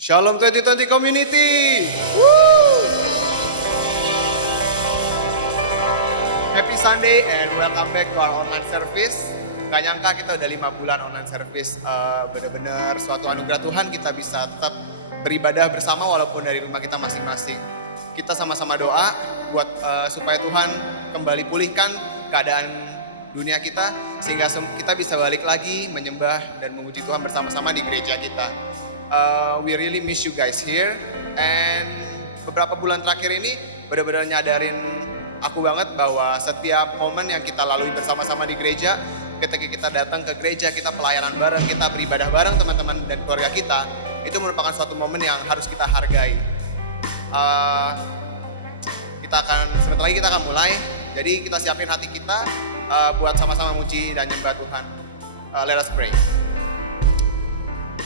Shalom 2020 Community. Happy Sunday and welcome back to our online service. Gak nyangka kita udah 5 bulan online service. Bener-bener suatu anugerah Tuhan kita bisa tetap beribadah bersama walaupun dari rumah kita masing-masing. Kita sama-sama doa buat supaya Tuhan kembali pulihkan keadaan dunia kita sehingga kita bisa balik lagi menyembah dan memuji Tuhan bersama-sama di gereja kita. We really miss you guys here, and beberapa bulan terakhir ini benar-benar nyadarin aku banget bahwa setiap momen yang kita lalui bersama-sama di gereja, ketika kita datang ke gereja, kita pelayanan bareng, kita beribadah bareng teman-teman dan keluarga kita, itu merupakan suatu momen yang harus kita hargai. Sebentar lagi kita akan mulai, jadi kita siapin hati kita buat sama-sama muji dan nyembah Tuhan. Let us pray.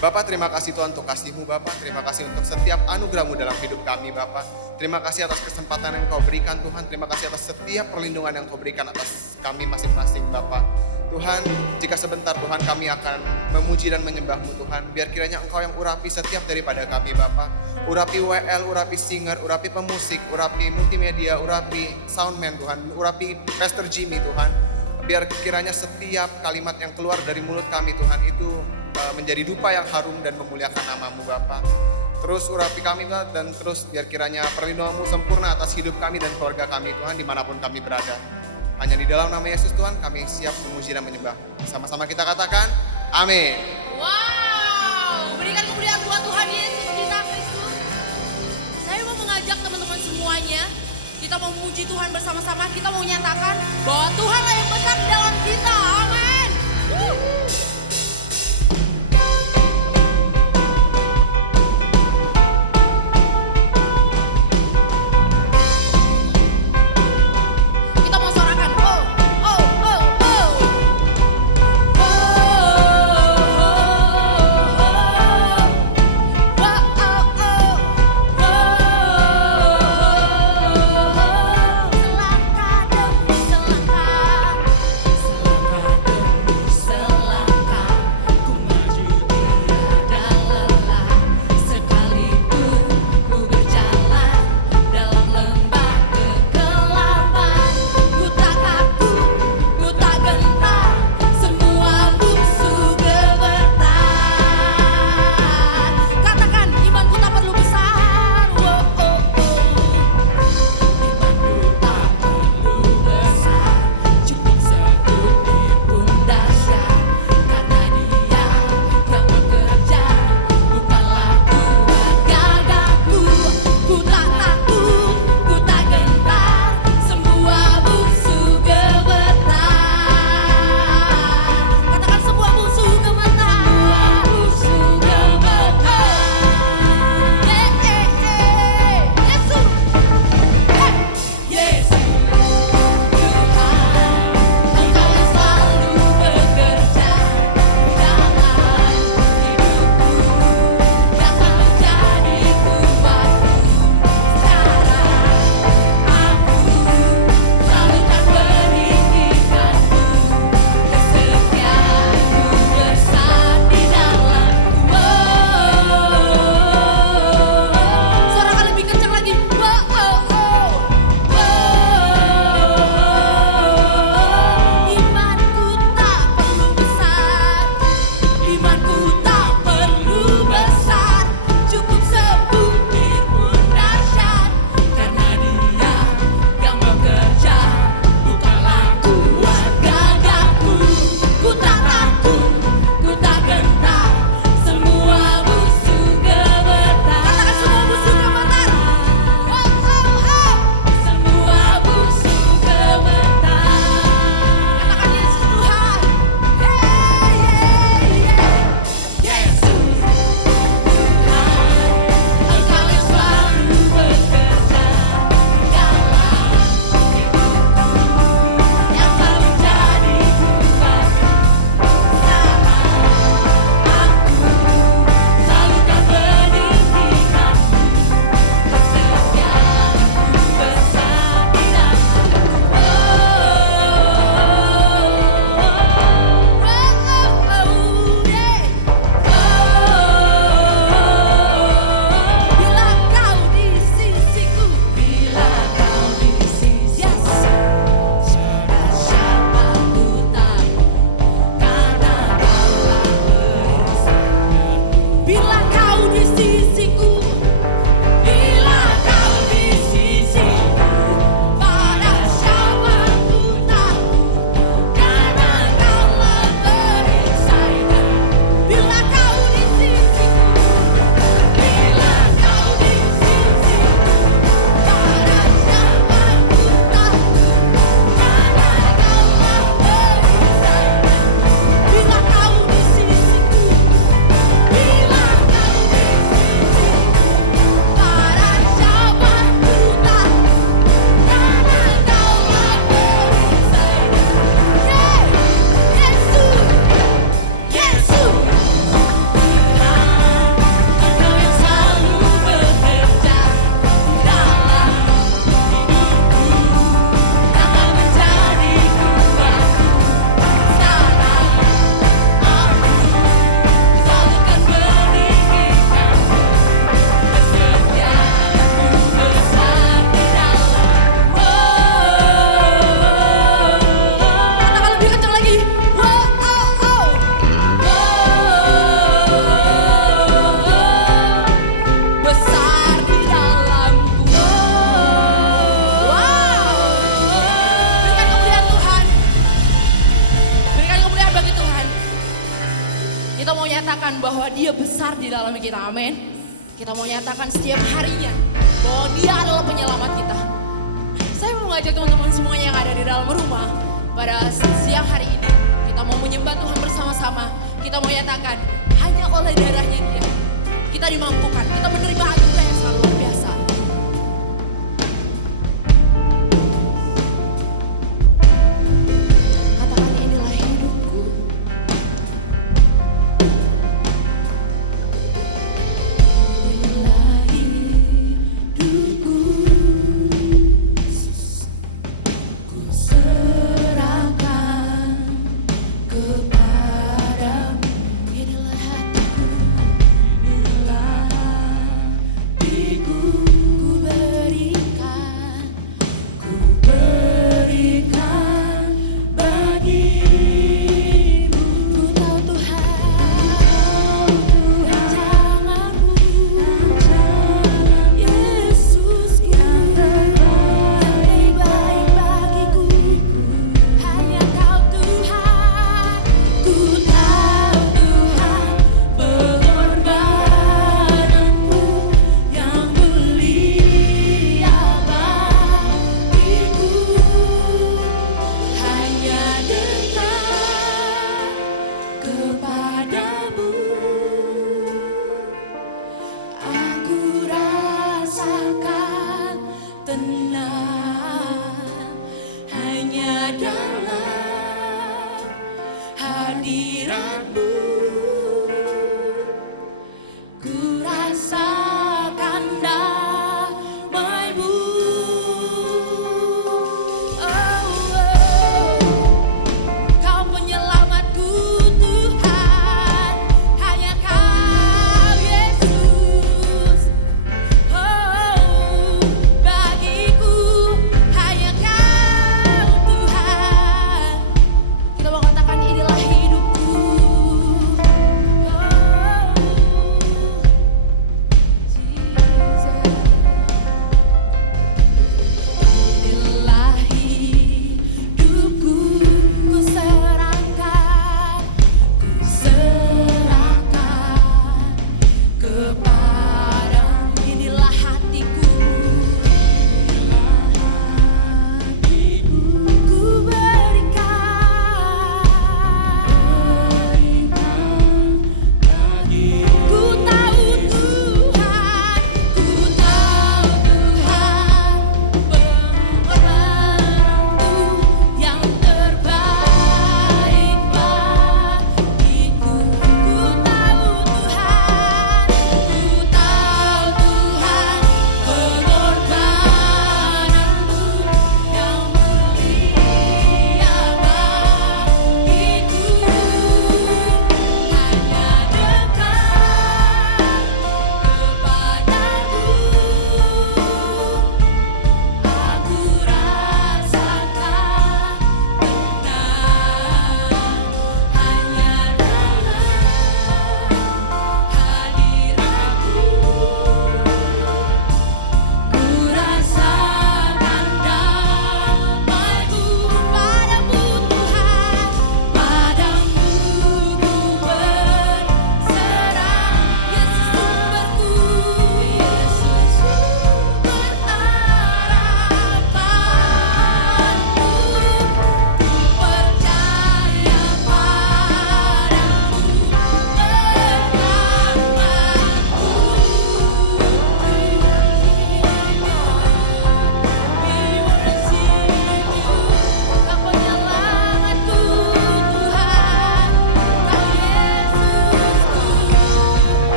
Bapak, terima kasih Tuhan untuk kasih-Mu Bapak. Terima kasih untuk setiap anugerah-Mu dalam hidup kami Bapak. Terima kasih atas kesempatan yang Kau berikan Tuhan. Terima kasih atas setiap perlindungan yang Kau berikan atas kami masing-masing Bapak. Tuhan, jika sebentar Tuhan kami akan memuji dan menyembah-Mu Tuhan. Biar kiranya Engkau yang urapi setiap daripada kami Bapak. Urapi WL, urapi singer, urapi pemusik, urapi multimedia, urapi soundman Tuhan. Urapi Pastor Jimmy Tuhan. Biar kiranya setiap kalimat yang keluar dari mulut kami Tuhan itu menjadi dupa yang harum dan memuliakan nama-Mu Bapa. Terus urapi kami Tuhan, dan terus biar kiranya perlindungan-Mu sempurna atas hidup kami dan keluarga kami Tuhan dimanapun kami berada. Hanya di dalam nama Yesus Tuhan kami siap memuji dan menyembah. Sama-sama kita katakan amin. Wow, berikan kemuliaan buat Tuhan Yesus kita Kristus. Saya mau mengajak teman-teman semuanya, kita mau memuji Tuhan bersama-sama, kita mau nyatakan bahwa Tuhanlah yang besar di dalam kita. Amin. Kita mau sorakan. Oh, oh, oh, oh. Oh, oh, oh. Wow, oh, oh. Selangkah demi selangkah, selangkah besar di dalam kita, amin. Kita mau nyatakan setiap harinya bahwa dia adalah penyelamat kita. Saya mau ngajak teman-teman semuanya yang ada di dalam rumah pada siang hari ini. Kita mau menyembah Tuhan bersama-sama. Kita mau nyatakan hanya oleh darahnya dia kita dimampukan, kita menerima anugerah yang sangat luar biasa. Katakan inilah hidupku. Inilah hidupku. Ku serahkan kepadamu. Inilah hatiku.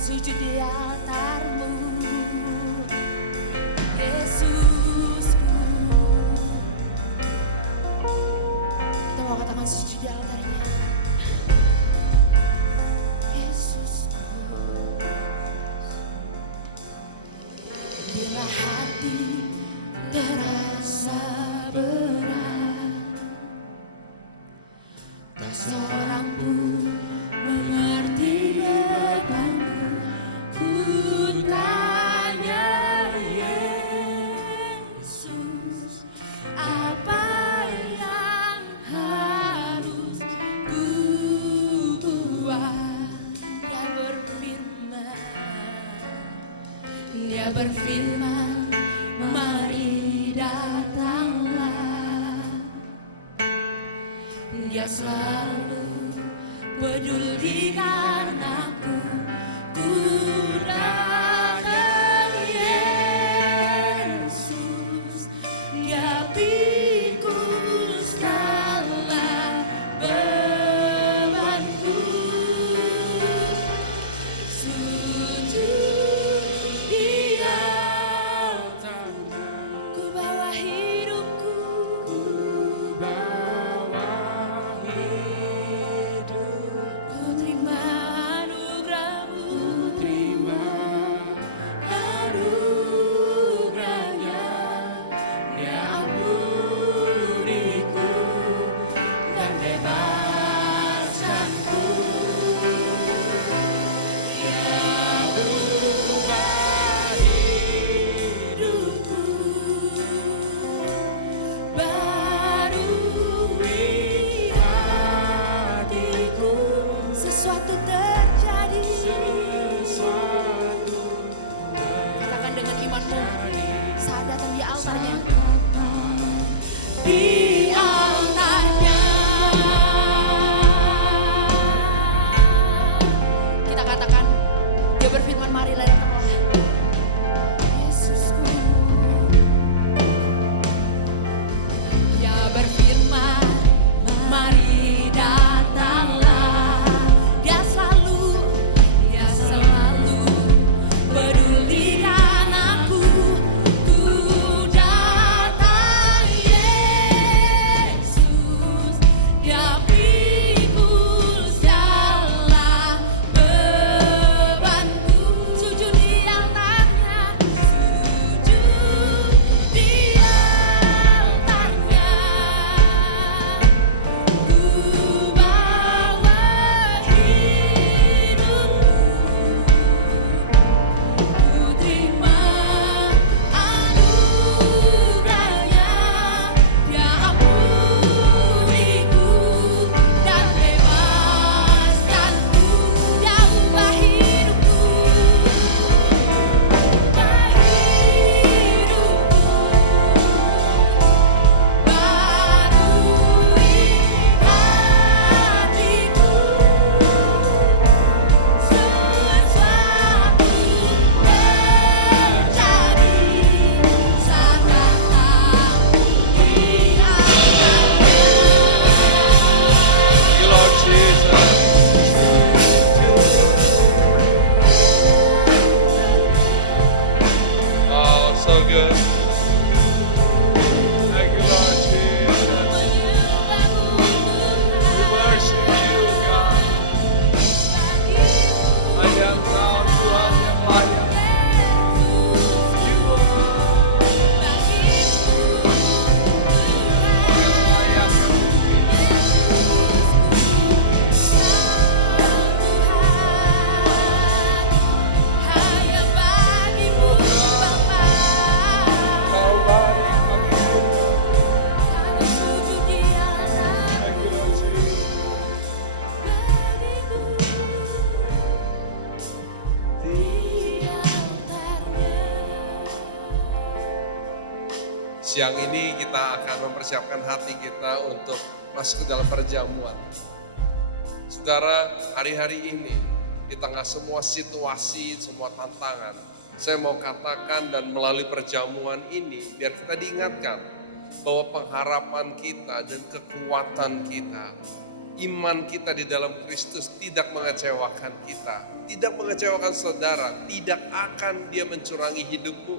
sujud di altar-Mu, Yesusku. Kita mau katakan sujud di altarnya, Yesusku. Bila hati terasa berat, tak seorang pun mengerti bebanku. Ku tanya Yesus, apa yang harus ku buat? Dia berfirman, mari datanglah. Dia selalu peduli karenaku. Ku datang Yesus, Dia pikul segala bebanku. Sujud di altar-Mu, ku bawa hidupku. Ku terima anugerah-Mu, anugerah-Nya. Dia ampuniku dan bebaskanku. Dia ubah hidupku, barui hatiku. Sesuatu terjadi. Katakan dengan imanmu saat datang di altarnya. Di altarnya. Kita katakan, Dia berfirman, marilah datanglah. Yesusku. Dia berfirman, mari datanglah. Dia selalu pedulikan aku. Ku datang Yesus, Dia pikul segala bebanku. Sujud di altarnya, sujud di altarnya. Ku bawa hidupku, ku terima anugerah-Nya. Dia ampuniku dan bebaskanku. Dia ubah hidupku, barui hatiku. Sesuatu terjadi saat datang di altarnya. Thank you, Lord Jesus. Oh, so good. Thank you, Lord Jesus. We worship you, God. Hanya Engkau Tuhan yang layak. You are yang layak. Hanya bagimu Bapa, Kau bari kami hidup. kami sujud di altar Thank you, Lord Jesus. bagimu, di altarnya. Siang ini kita akan mempersiapkan hati kita untuk masuk ke dalam perjamuan. Saudara, hari-hari ini di tengah semua situasi, semua tantangan, saya mau katakan dan melalui perjamuan ini biar kita diingatkan bahwa pengharapan kita dan kekuatan kita iman kita di dalam Kristus tidak mengecewakan kita, tidak mengecewakan saudara, tidak akan dia mencurangi hidupmu,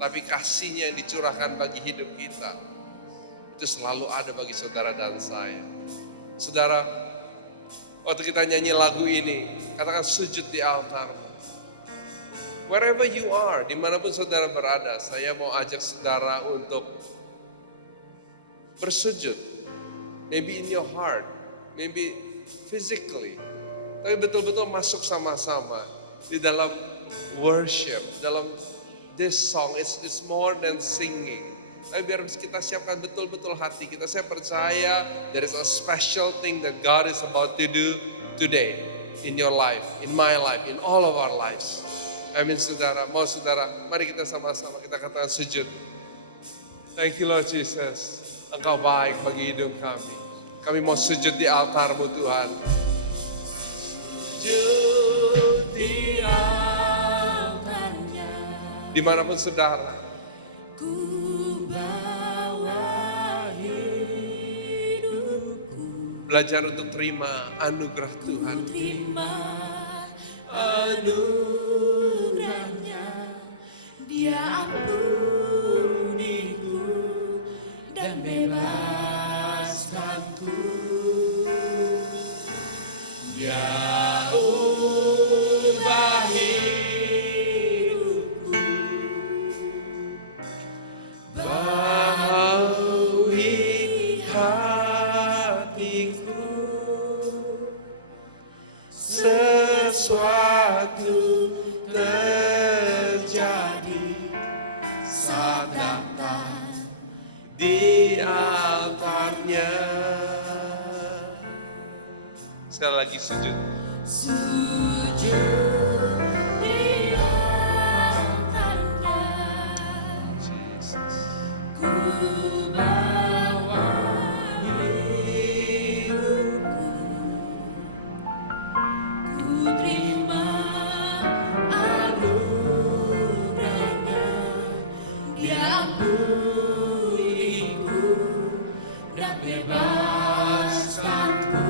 tapi kasihnya yang dicurahkan bagi hidup kita, itu selalu ada bagi saudara dan saya. Saudara, waktu kita nyanyi lagu ini, katakan sujud di altar. Wherever you are, dimanapun saudara berada, saya mau ajak saudara untuk bersujud. Maybe in your heart, maybe physically. Tapi betul-betul masuk sama-sama di dalam worship, dalam this song. It's more than singing. Tapi biar kita siapkan betul-betul hati kita. Saya percaya there is a special thing that God is about to do today in your life, in my life, in all of our lives. Amin saudara, mau saudara, mari kita sama-sama kita katakan sujud. Thank you Lord Jesus, Engkau baik bagi hidup kami. Kami mau sujud di altar-Mu Tuhan. Sujud di altarnya. Dimanapun saudara. Ku bawa hidupku. Belajar untuk terima anugerah Tuhan. Ku terima anugerahnya. Dia ampuniku dan bebaskanku. Dia ubah hidupku. Bahaui hatiku, sesuatu terjadi saat datang di altarnya. Sekali lagi sujud. Sujud di altarnya. Jesus. Ku bawa hidupku. Ku terima anugerahnya. Dia ampuniku dan bebaskanku.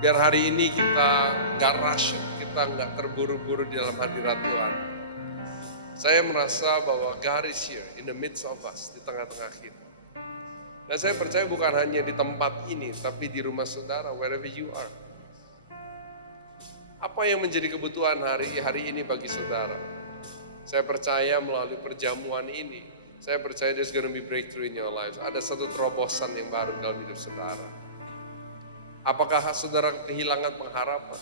Biar hari ini kita gak rush, kita gak terburu-buru di dalam hadirat Tuhan. Saya merasa bahwa God is here in the midst of us, di tengah-tengah kita. Dan saya percaya bukan hanya di tempat ini, tapi di rumah saudara, wherever you are. Apa yang menjadi kebutuhan hari ini bagi saudara? Saya percaya melalui perjamuan ini, saya percaya there's gonna be breakthrough in your lives. Ada satu terobosan yang baru dalam hidup saudara. Apakah saudara kehilangan pengharapan?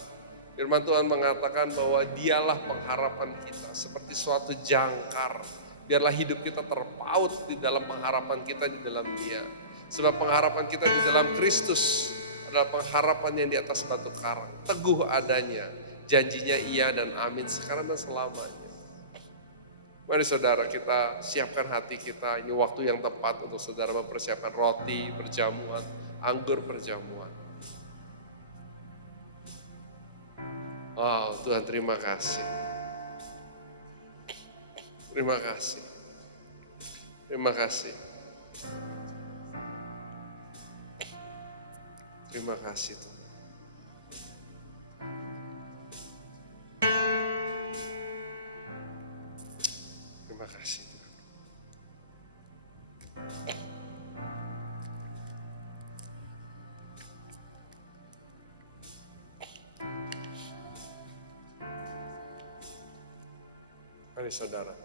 Firman Tuhan mengatakan bahwa dialah pengharapan kita, seperti suatu jangkar. Biarlah hidup kita terpaut di dalam pengharapan kita di dalam Dia. Sebab pengharapan kita di dalam Kristus adalah pengharapan yang di atas batu karang. Teguh adanya, janjinya iya dan amin sekarang dan selamanya. Mari saudara kita siapkan hati kita, ini waktu yang tepat untuk saudara mempersiapkan roti perjamuan, anggur perjamuan. Wow, Tuhan terima kasih. Terima kasih. Terima kasih. Terima kasih Tuhan. Terima kasih Tuhan. Mari saudara.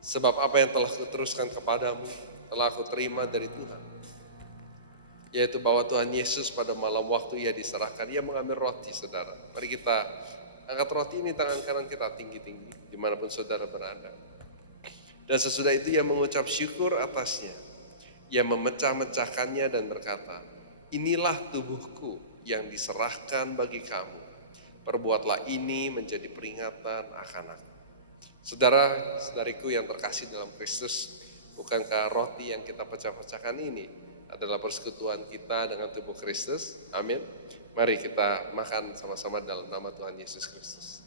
Sebab apa yang telah kuteruskan kepadamu, telah aku terima dari Tuhan. Yaitu bahwa Tuhan Yesus pada malam waktu ia diserahkan, ia mengambil roti saudara. Mari kita angkat roti ini tangan kanan kita tinggi-tinggi, dimanapun saudara berada. Dan sesudah itu ia mengucap syukur atasnya. Ia memecah-mecahkannya dan berkata, inilah tubuhku yang diserahkan bagi kamu. Perbuatlah ini menjadi peringatan akan aku. Saudara-saudariku yang terkasih dalam Kristus, bukankah roti yang kita pecah-pecahkan ini adalah persekutuan kita dengan tubuh Kristus? Amin. Mari kita makan sama-sama dalam nama Tuhan Yesus Kristus.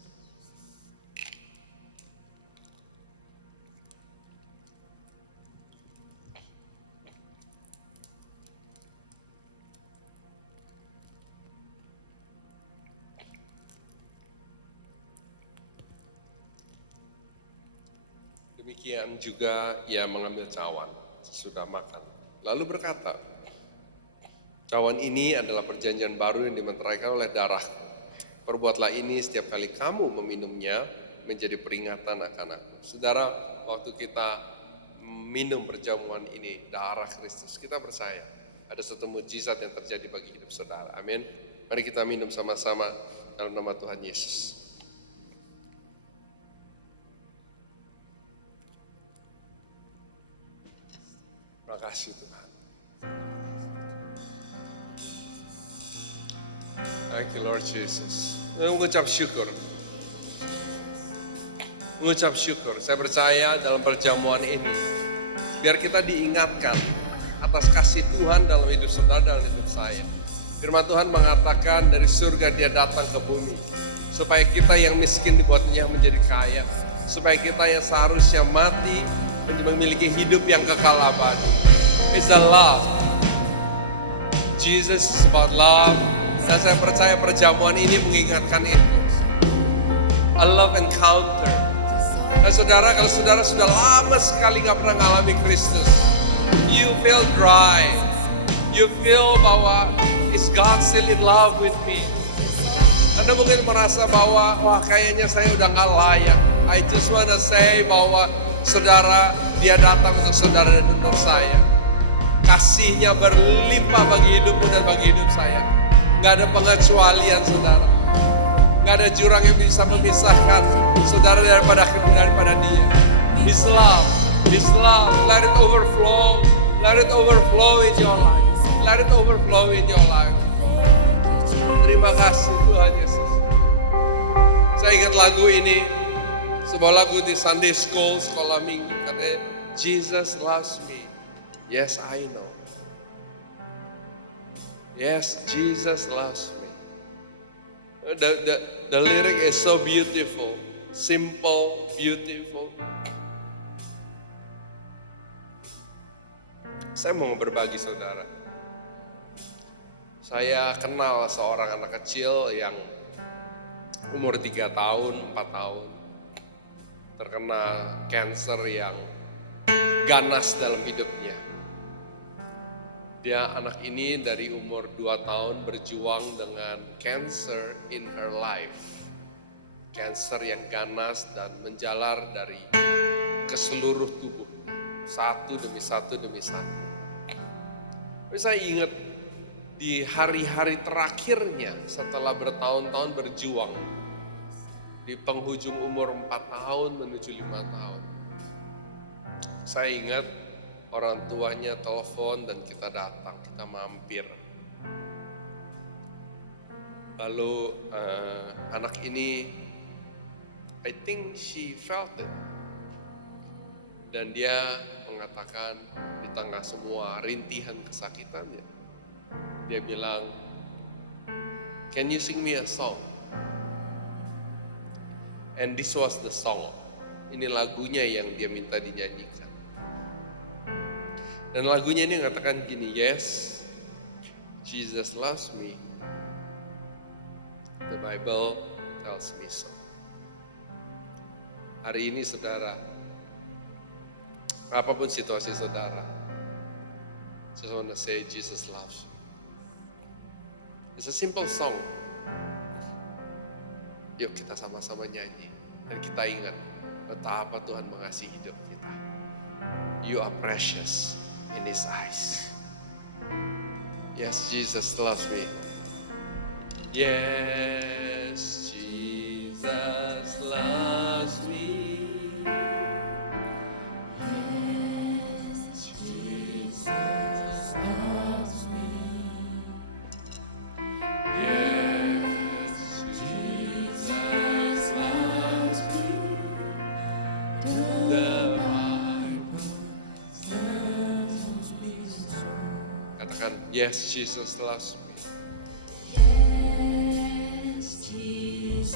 Demikian juga ia mengambil cawan sesudah makan. Lalu berkata, cawan ini adalah perjanjian baru yang dimeteraikan oleh darahku. Perbuatlah ini setiap kali kamu meminumnya menjadi peringatan akan aku. Saudara, waktu kita minum perjamuan ini, darah Kristus, kita percaya ada satu mujizat yang terjadi bagi hidup saudara. Amin. Mari kita minum sama-sama dalam nama Tuhan Yesus. Terima kasih Tuhan. Thank you Lord Jesus. Mengucap syukur. Mengucap syukur. Saya percaya dalam perjamuan ini, biar kita diingatkan atas kasih Tuhan dalam hidup saudara dan hidup saya. Firman Tuhan mengatakan dari surga dia datang ke bumi. Supaya kita yang miskin dibuatnya menjadi kaya. Supaya kita yang seharusnya mati memiliki hidup yang kekal abadi. It's the love. Jesus is about love. Dan saya percaya perjamuan ini mengingatkan itu. A love encounter. Dan saudara, kalau saudara sudah lama sekali gak pernah mengalami Kristus, you feel dry. You feel bahwa is God still in love with me? Anda mungkin merasa bahwa wah kayaknya saya udah gak layak. I just wanna say bahwa saudara, dia datang untuk saudara dan untuk saya. Kasihnya berlimpah bagi hidupmu dan bagi hidup saya. Gak ada pengecualian saudara. Gak ada jurang yang bisa memisahkan saudara daripada dia. His love, let it overflow. Let it overflow in your life. Let it overflow in your life. Terima kasih Tuhan Yesus. Saya ingat lagu ini. Sebuah lagu di Sunday School, sekolah minggu, katanya, Jesus loves me. Yes, I know. Yes, Jesus loves me. The lyric is so beautiful, simple, beautiful. Saya mau berbagi saudara. Saya kenal seorang anak kecil yang umur 3 tahun, 4 tahun. Terkena cancer yang ganas dalam hidupnya. Dia anak ini dari umur 2 tahun berjuang dengan cancer in her life. Cancer yang ganas dan menjalar dari ke seluruh tubuh. Satu demi satu demi satu. Tapi saya ingat di hari-hari terakhirnya setelah bertahun-tahun berjuang. Di penghujung umur 4 tahun menuju 5 tahun. Saya ingat orang tuanya telepon dan kita datang, kita mampir. Lalu anak ini, I think she felt it. Dan dia mengatakan di tengah semua rintihan kesakitannya, dia bilang, can you sing me a song? And this was the song. Ini lagunya yang dia minta dinyanyikan. Dan lagunya ini mengatakan gini, yes, Jesus loves me. The Bible tells me so. Hari ini saudara, apapun situasi saudara, just want to say Jesus loves you. It's a simple song. Yuk kita sama-sama nyanyi. Dan kita ingat betapa Tuhan mengasihi hidup kita. You are precious in His eyes. Yes, Jesus loves me. Yes, Jesus loves me. Yes, Jesus loves me. Yes, Jesus loves me. The Bible tells me so. Katakan, yes, Jesus loves me. Yes, Jesus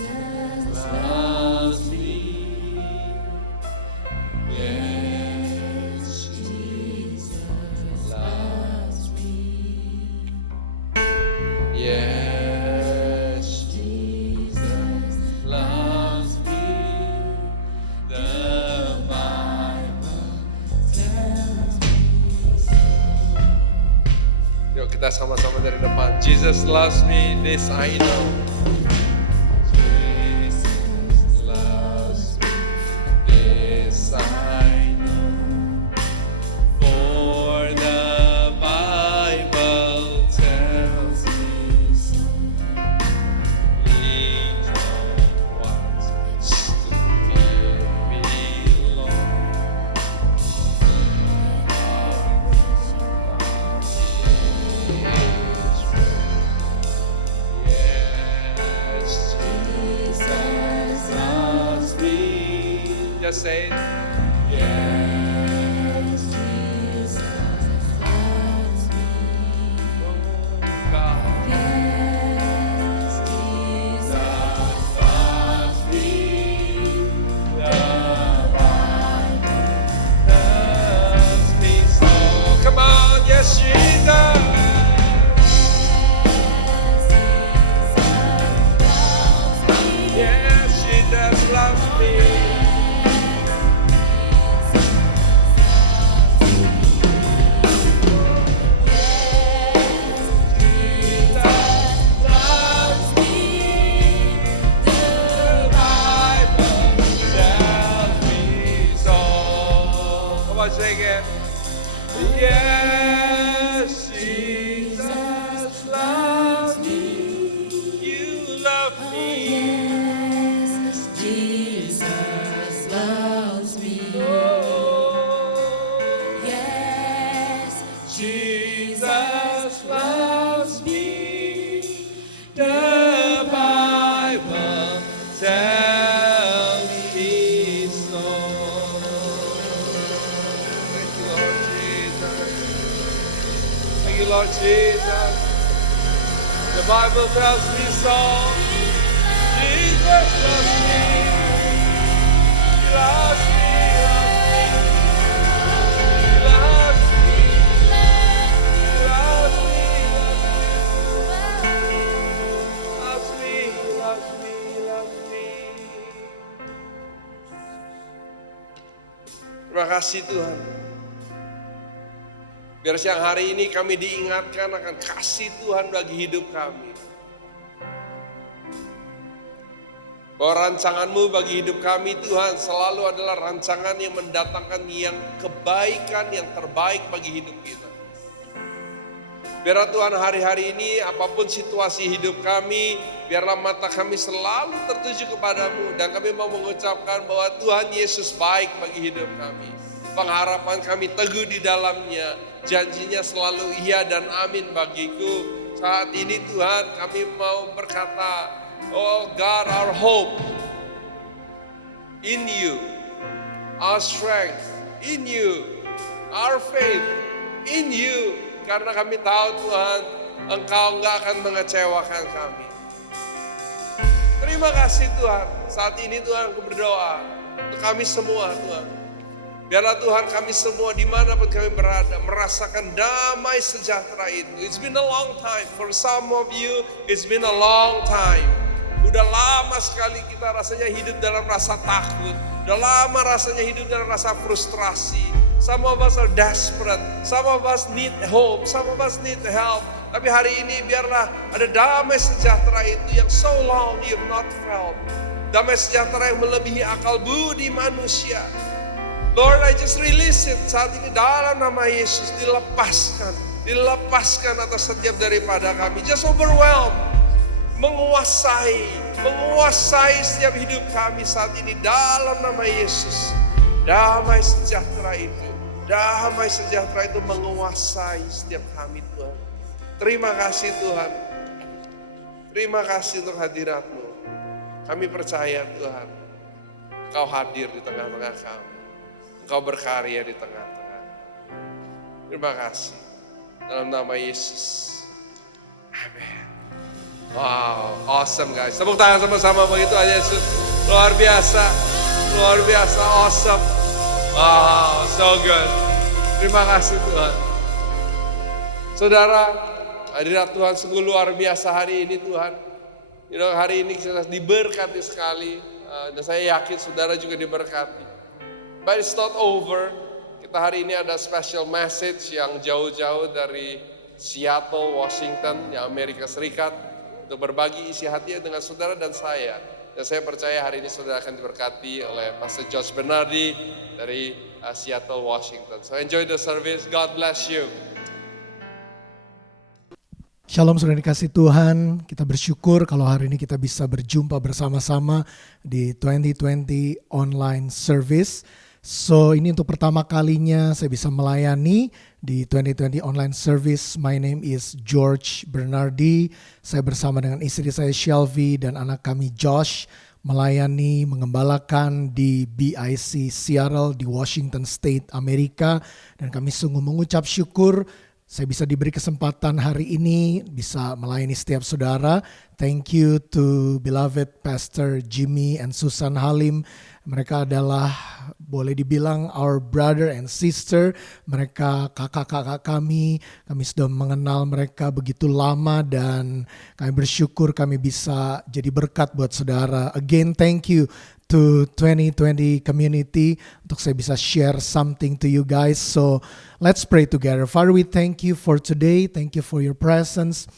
Loves me. Yes, Jesus loves me. Yes, Jesus loves me. The Bible tells me so. Yuk kita sama-sama dari depan. Jesus loves me, this I know. Jesus loves me, this I know. For the Bible tells me so. He wants to give me Lord. Yes, Jesus loves me. Just say it. Yes, Jesus loves me. Oh God. Yes, Jesus loves me. The Bible tells me so. Come on, yes, Jesus. Yes, Jesus loves me. Jesus loves me. The Bible tells me so. Come on, say again. Yes, Jesus loves me. You love me. Yes, Jesus loves me. Oh, Yes, Jesus loves me. The Bible tells me so. Thank you, Lord Jesus. Thank you, Lord Jesus. The Bible tells me so. Jesus loves me. He loves me. He loves me. He loves me. Loves me. Loves me. Loves me. Terima kasih Tuhan. Biar siang hari ini kami diingatkan akan kasih Tuhan bagi hidup kami. Bahwa rancangan-Mu bagi hidup kami Tuhan selalu adalah rancangan yang mendatangkan yang kebaikan yang terbaik bagi hidup kita. Biarlah Tuhan hari-hari ini apapun situasi hidup kami, biarlah mata kami selalu tertuju kepadamu. Dan kami mau mengucapkan bahwa Tuhan Yesus baik bagi hidup kami. Pengharapan kami teguh di dalamnya. Janjinya selalu iya dan amin bagiku. Saat ini Tuhan kami mau berkata, oh God, our hope in you, our strength in you, our faith in you. Karena kami tahu Tuhan, Engkau enggak akan mengecewakan kami. Terima kasih Tuhan. Saat ini Tuhan aku berdoa untuk kami semua Tuhan. Biarlah Tuhan kami semua dimanapun kami berada merasakan damai sejahtera itu. It's been a long time. For some of you, it's been a long time. Udah lama sekali kita rasanya hidup dalam rasa takut. Udah lama rasanya hidup dalam rasa frustrasi. Some of us are desperate. Some of us need hope. Some of us need help. Tapi hari ini biarlah ada damai sejahtera itu yang so long you've not felt. Damai sejahtera yang melebihi akal budi manusia. Lord, I just release it saat ini dalam nama Yesus. Dilepaskan atas setiap daripada kami. Just overwhelm, menguasai setiap hidup kami saat ini dalam nama Yesus. Damai sejahtera itu menguasai setiap kami Tuhan. Terima kasih Tuhan. Terima kasih untuk hadirat-Mu. Kami percaya Tuhan, Engkau hadir di tengah-tengah kami. Engkau berkarya di tengah-tengah. Terima kasih. Dalam nama Yesus. Amin. Wow, awesome guys. Tepuk tangan sama-sama begitu aja Yesus. Luar biasa, awesome. Wow, so good. Terima kasih Tuhan. Saudara, hadirat Tuhan sungguh luar biasa hari ini Tuhan. Hari ini kita diberkati sekali. Dan saya yakin saudara juga diberkati. But it's not over. Kita hari ini ada special message yang jauh-jauh dari Seattle, Washington, yang Amerika Serikat. Untuk berbagi isi hati dengan saudara dan saya. Dan saya percaya hari ini saudara akan diberkati oleh Pastor Josh Bernardi dari Seattle, Washington. So enjoy the service. God bless you. Shalom saudara dikasih Tuhan, kita bersyukur kalau hari ini kita bisa berjumpa bersama-sama di 2020 online service. So ini untuk pertama kalinya saya bisa melayani di 2020 online service. My name is George Bernardi. Saya bersama dengan istri saya Shelby dan anak kami Josh melayani, mengembalakan di BIC Seattle di Washington State, Amerika. Dan kami sungguh mengucap syukur saya bisa diberi kesempatan hari ini bisa melayani setiap saudara. Thank you to beloved Pastor Jimmy and Susan Halim. Mereka adalah boleh dibilang our brother and sister. Mereka kakak-kakak kami. Kami sudah mengenal mereka begitu lama dan kami bersyukur kami bisa jadi berkat buat saudara. Again, thank you to 2020 community untuk saya bisa share something to you guys. So let's pray together. Father, we thank you for today. Thank you for your presence.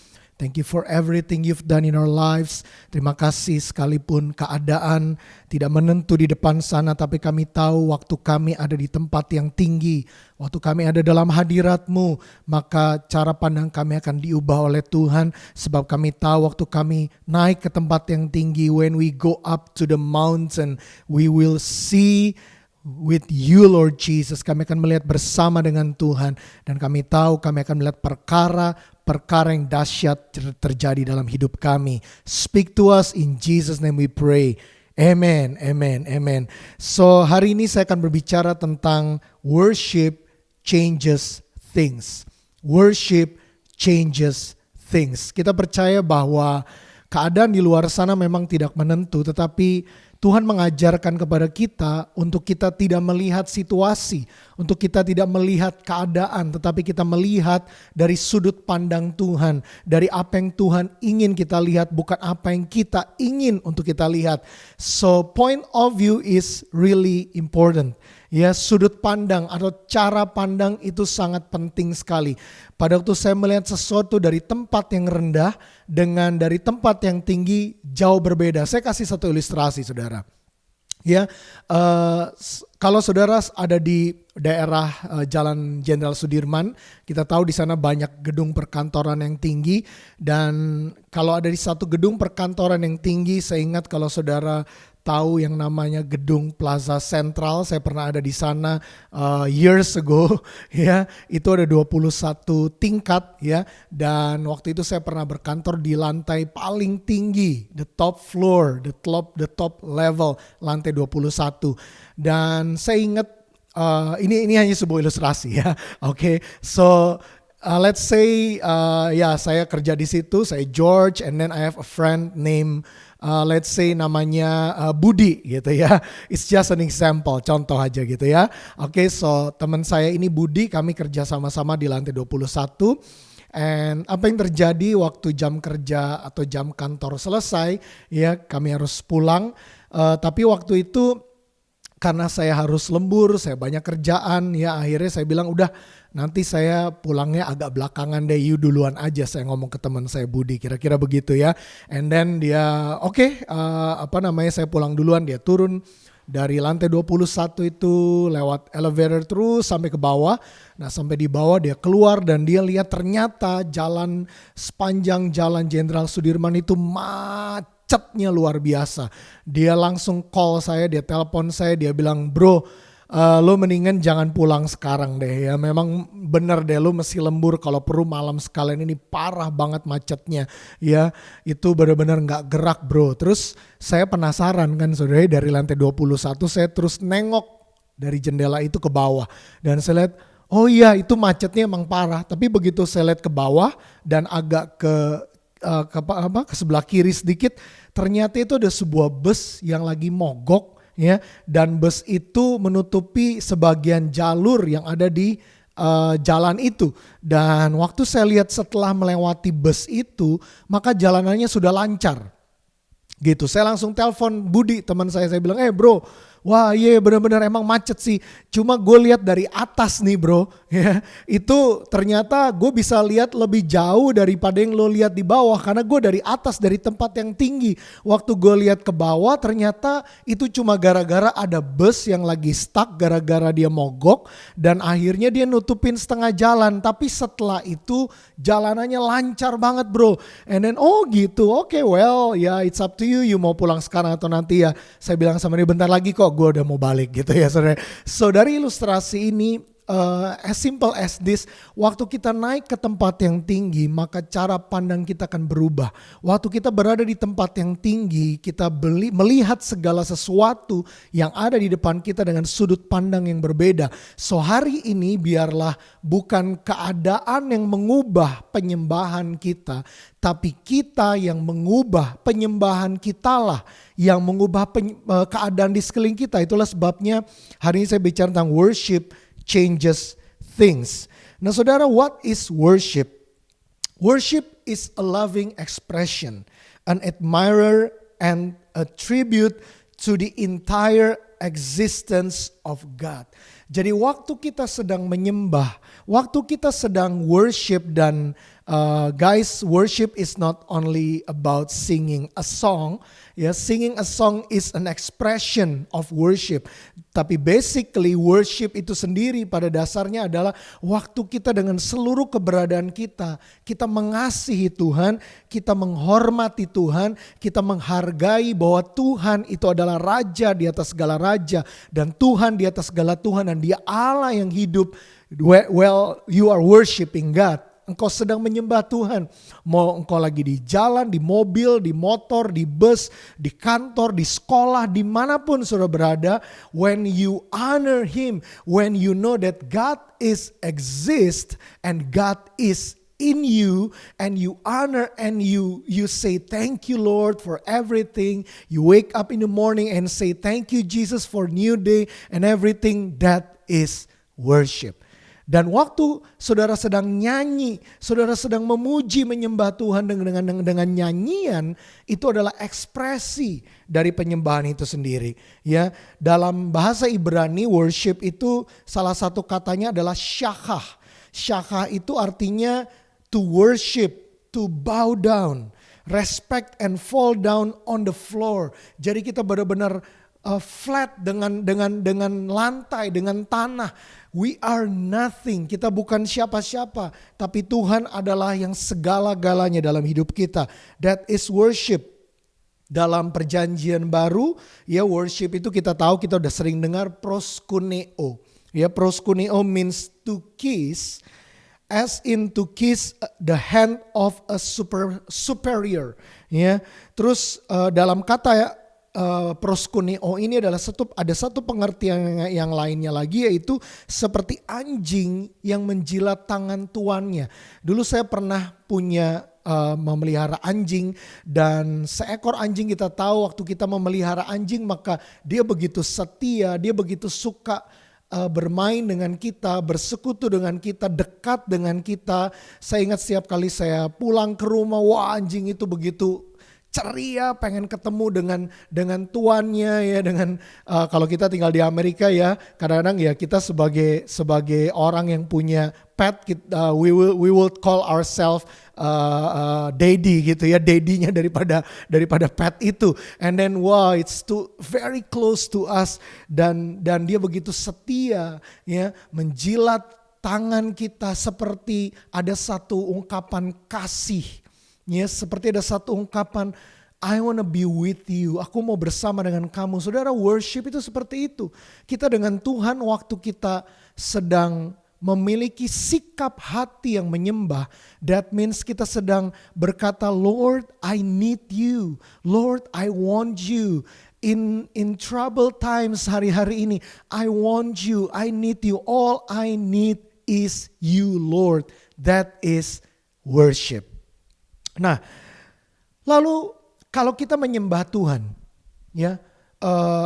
Thank you for everything you've done in our lives. Terima kasih sekalipun keadaan tidak menentu di depan sana, tapi kami tahu waktu kami ada di tempat yang tinggi, waktu kami ada dalam hadirat-Mu, maka cara pandang kami akan diubah oleh Tuhan, sebab kami tahu waktu kami naik ke tempat yang tinggi, when we go up to the mountain, we will see with you Lord Jesus. Kami akan melihat bersama dengan Tuhan dan kami tahu kami akan melihat perkara yang dahsyat terjadi dalam hidup kami. Speak to us in Jesus name we pray. Amen, amen, amen. So hari ini saya akan berbicara tentang worship changes things. Worship changes things. Kita percaya bahwa keadaan di luar sana memang tidak menentu, tetapi Tuhan mengajarkan kepada kita untuk kita tidak melihat situasi, untuk kita tidak melihat keadaan, tetapi kita melihat dari sudut pandang Tuhan, dari apa yang Tuhan ingin kita lihat, bukan apa yang kita ingin untuk kita lihat. So point of view is really important. Ya, sudut pandang atau cara pandang itu sangat penting sekali. Pada waktu saya melihat sesuatu dari tempat yang rendah dengan dari tempat yang tinggi jauh berbeda. Saya kasih satu ilustrasi, saudara. Ya, kalau saudara ada di daerah Jalan Jenderal Sudirman, kita tahu di sana banyak gedung perkantoran yang tinggi, dan kalau ada di satu gedung perkantoran yang tinggi, saya ingat kalau saudara tahu yang namanya gedung Plaza Central, saya pernah ada di sana years ago, ya, itu ada 21 tingkat, ya, dan waktu itu saya pernah berkantor di lantai paling tinggi, the top floor, the top level, lantai 21, dan saya ingat ini hanya sebuah ilustrasi, ya, oke, so let's say saya kerja di situ, saya George, and then I have a friend named let's say namanya Budi gitu ya. It's just an example, contoh aja gitu ya. Oke, so teman saya ini Budi, kami kerja sama-sama di lantai 21. And apa yang terjadi waktu jam kerja atau jam kantor selesai, ya kami harus pulang. Tapi waktu itu karena saya harus lembur, saya banyak kerjaan, ya akhirnya saya bilang udah nanti saya pulangnya agak belakangan deh, you duluan aja, saya ngomong ke teman saya Budi, kira-kira begitu ya. And then dia saya pulang duluan, dia turun dari lantai 21 itu lewat elevator terus sampai ke bawah. Nah sampai di bawah dia keluar dan dia lihat ternyata jalan sepanjang jalan Jenderal Sudirman itu macetnya luar biasa. Dia langsung call saya, dia telepon saya, dia bilang bro, lo mendingan jangan pulang sekarang deh ya. Memang bener deh lo mesti lembur, kalau perlu malam sekalian, ini parah banget macetnya ya. Itu benar-benar gak gerak bro. Terus saya penasaran kan saudara, dari lantai 21 saya terus nengok dari jendela itu ke bawah. Dan saya lihat, oh iya itu macetnya emang parah. Tapi begitu saya lihat ke bawah dan agak ke sebelah kiri sedikit, ternyata itu ada sebuah bus yang lagi mogok. Ya, dan bus itu menutupi sebagian jalur yang ada di jalan itu. Dan waktu saya lihat setelah melewati bus itu, maka jalanannya sudah lancar. Gitu, saya langsung telepon Budi teman saya bilang, bro, wah iya benar-benar emang macet sih. Cuma gue lihat dari atas nih bro, ya itu ternyata gue bisa lihat lebih jauh daripada yang lo lihat di bawah. Karena gue dari atas, dari tempat yang tinggi. Waktu gue lihat ke bawah ternyata itu cuma gara-gara ada bus yang lagi stuck, gara-gara dia mogok. Dan akhirnya dia nutupin setengah jalan. Tapi setelah itu jalanannya lancar banget bro. And then oh gitu, oke well ya it's up to you mau pulang sekarang atau nanti ya. Saya bilang sama dia bentar lagi kok gue udah mau balik gitu ya saudara. So dari ilustrasi ini as simple as this, waktu kita naik ke tempat yang tinggi maka cara pandang kita akan berubah. Waktu kita berada di tempat yang tinggi, kita melihat segala sesuatu yang ada di depan kita dengan sudut pandang yang berbeda. So hari ini biarlah bukan keadaan yang mengubah penyembahan kita, tapi kita yang mengubah penyembahan kita lah yang mengubah keadaan di sekeliling kita. Itulah sebabnya hari ini saya bicara tentang worship changes things. Nah saudara, what is worship? Worship is a loving expression, an admirer and a tribute to the entire existence of God. Jadi waktu kita sedang menyembah, waktu kita sedang worship dan guys, worship is not only about singing a song. Ya, singing a song is an expression of worship. Tapi basically worship itu sendiri pada dasarnya adalah waktu kita dengan seluruh keberadaan kita, kita mengasihi Tuhan, kita menghormati Tuhan, kita menghargai bahwa Tuhan itu adalah Raja di atas segala Raja dan Tuhan di atas segala Tuhan dan Dia Allah yang hidup. Well, you are worshiping God. Engkau sedang menyembah Tuhan. Mau engkau lagi di jalan, di mobil, di motor, di bus, di kantor, di sekolah, dimanapun saudara berada. When you honor Him, when you know that God exists and God is in you, and you honor and you say thank you Lord for everything. You wake up in the morning and say thank you Jesus for new day and everything. That is worship. Dan waktu saudara sedang nyanyi, saudara sedang memuji menyembah Tuhan dengan nyanyian, itu adalah ekspresi dari penyembahan itu sendiri. Ya, dalam bahasa Ibrani worship itu salah satu katanya adalah syakah. Syakah itu artinya to worship, to bow down, respect and fall down on the floor. Jadi kita benar-benar flat dengan lantai, dengan tanah. We are nothing, kita bukan siapa-siapa, tapi Tuhan adalah yang segala-galanya dalam hidup kita. That is worship. Dalam perjanjian baru, ya worship itu kita tahu, kita udah sering dengar proskuneo. Ya, proskuneo means to kiss, as in to kiss the hand of a superior. Ya, terus dalam kata proskuneo ini adalah ada satu pengertian yang lainnya lagi, yaitu seperti anjing yang menjilat tangan tuannya. Dulu saya pernah punya memelihara anjing, dan seekor anjing kita tahu waktu kita memelihara anjing maka dia begitu setia, dia begitu suka bermain dengan kita, bersekutu dengan kita, dekat dengan kita. Saya ingat setiap kali saya pulang ke rumah, wah anjing itu begitu ceria, pengen ketemu dengan tuannya ya, dengan kalau kita tinggal di Amerika ya, kadang-kadang ya kita sebagai orang yang punya pet, we will call ourselves daddy gitu ya, daddy-nya daripada pet itu. And then wow, it's too very close to us, dan dia begitu setia ya, menjilat tangan kita seperti ada satu ungkapan kasih. Ya, seperti ada satu ungkapan, I wanna be with you, aku mau bersama dengan kamu. Saudara, worship itu seperti itu. Kita dengan Tuhan waktu kita sedang memiliki sikap hati yang menyembah, that means kita sedang berkata, Lord, I need you. Lord, I want you. In trouble times hari-hari ini, I want you, I need you. All I need is you, Lord. That is worship. Nah, lalu kalau kita menyembah Tuhan, ya,